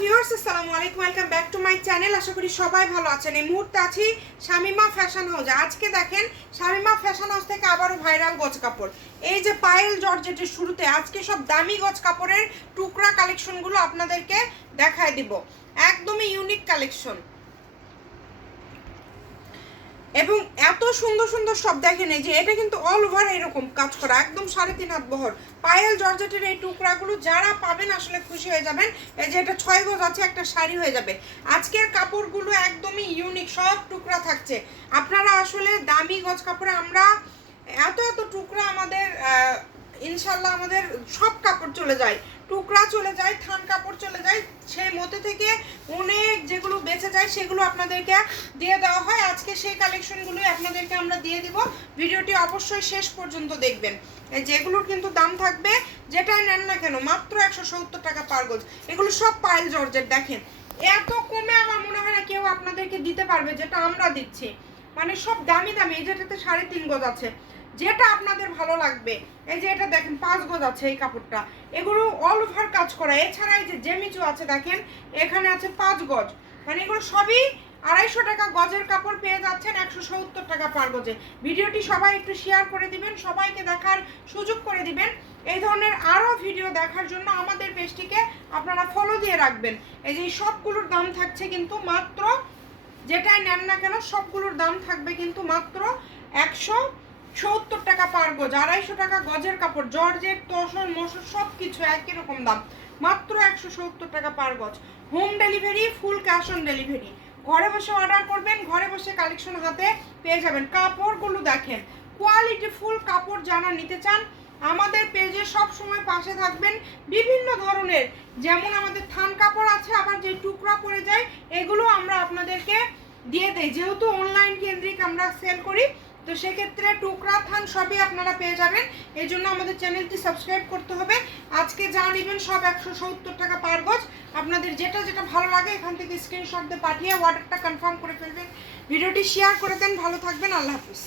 Viewers, আসসালামু আলাইকুম, welcome back to my channel. আশা করি সবাই ভালো আছেন। এই মুহূর্তে আছি শামিমা ফ্যাশন হাউসে। আজকে দেখেন শামিমা ফ্যাশন হাউস থেকে আবারও ভাইরাল গজ কাপড়, এই যে পায়েল জর্জেটের শুরুতে আজকে সব দামি গজ কাপড়ের টুকরা কালেকশনগুলো আপনাদেরকে দেখায় দিব। একদমই ইউনিক কালেকশন এবং এত সুন্দর সুন্দর সব দেখেন। এই যে এটা কিন্তু অল ওভার এরকম কাজ করা, একদম 3.5 হাত বহর পায়েল জর্জেটের এই টুকরাগুলো যারা পাবেন আসলে খুশি হয়ে যাবেন। এই যে এটা 6 গজ আছে, একটা শাড়ি হয়ে যাবে। আজকের কাপড়গুলো একদমই ইউনিক, সব টুকরা থাকছে। আপনারা আসলে দামি গজ কাপড়ে আমরা এত এত টুকরা আমাদের ইনশাল্লাহ আমাদের সব কাপড় চলে যায়, টুকরা চলে যায়, থান কাপড় চলে যায়, সেই মধ্যে থেকে অনেক যেগুলো বেঁচে যায় সেগুলো আপনাদেরকে দিয়ে দেওয়া হয়। আজকে সেই কালেকশনগুলোই আপনাদেরকে আমরা দিয়ে দিব। ভিডিওটি অবশ্যই শেষ পর্যন্ত দেখবেন। এই যেগুলোর কিন্তু দাম থাকবে, যেটাই নেন না কেন, মাত্র 170 টাকা পার গজ। এগুলো সব পায়েল জর্জেট। দেখেন এত কমে আমার মনে হয় না কেউ আপনাদেরকে দিতে পারবে যেটা আমরা দিচ্ছি। মানে সব দামি দামি। এই যেটাতে 3.5 গজ আছে, যেটা আপনাদের ভালো লাগবে। এই যে এটা দেখেন 5 গজ আছে এই কাপড়টা, এগুলো অল ওভার কাজ করা। এছাড়া এই যে জেমিচু আছে দেখেন, এখানে আছে 5 গজ। মানে এগুলো সবই 250 টাকা গজের কাপড় পেয়ে যাচ্ছেন 170 টাকা পার গজে। ভিডিওটি সবাই একটু শেয়ার করে দিবেন, সবাইকে দেখার সুযোগ করে দিবেন। এই ধরনের আরও ভিডিও দেখার জন্য আমাদের পেজটিকে আপনারা ফলো দিয়ে রাখবেন। এই যে সবগুলোর দাম থাকছে কিন্তু মাত্র, যেটাই নেন না কেন সবগুলোর দাম থাকবে কিন্তু মাত্র 170 টাকা পার গজ। 250 টাকা গজের কাপড়, জর্জেট, তসর মসর সব কিছু একই রকম দাম, মাত্র 170 টাকা পার গজ। Home delivery, full cash on delivery. ঘরে বসে অর্ডার করবেন, ঘরে বসে কালেকশন হাতে পেয়ে যাবেন। কাপড়গুলো দেখেন, কোয়ালিটি ফুল কাপড় যারা নিতে চান আমাদের পেজে সব সময় পাশে থাকবেন। বিভিন্ন ধরনের, যেমন আমাদের থান কাপড় আছে, আবার যে টুকরা পড়ে যায় এগুলো আমরা আপনাদেরকে দিয়ে দেই। যেহেতু অনলাইন কেন্দ্রিক আমরা সেল করি, তো সেক্ষেত্রে টুকরা থান সবই আপনারা পেয়ে যাবেন। এই জন্য আমাদের চ্যানেলটি সাবস্ক্রাইব করতে হবে। আজকে যা নেবেন সব 170 টাকা পার গজ। আপনাদের যেটা যেটা ভালো লাগে এখান থেকে স্ক্রিনশট দিয়ে পাঠিয়ে অর্ডারটা কনফার্ম করে ফেলবেন। ভিডিওটি শেয়ার করে দেন। ভালো থাকবেন, আল্লাহ হাফিজ।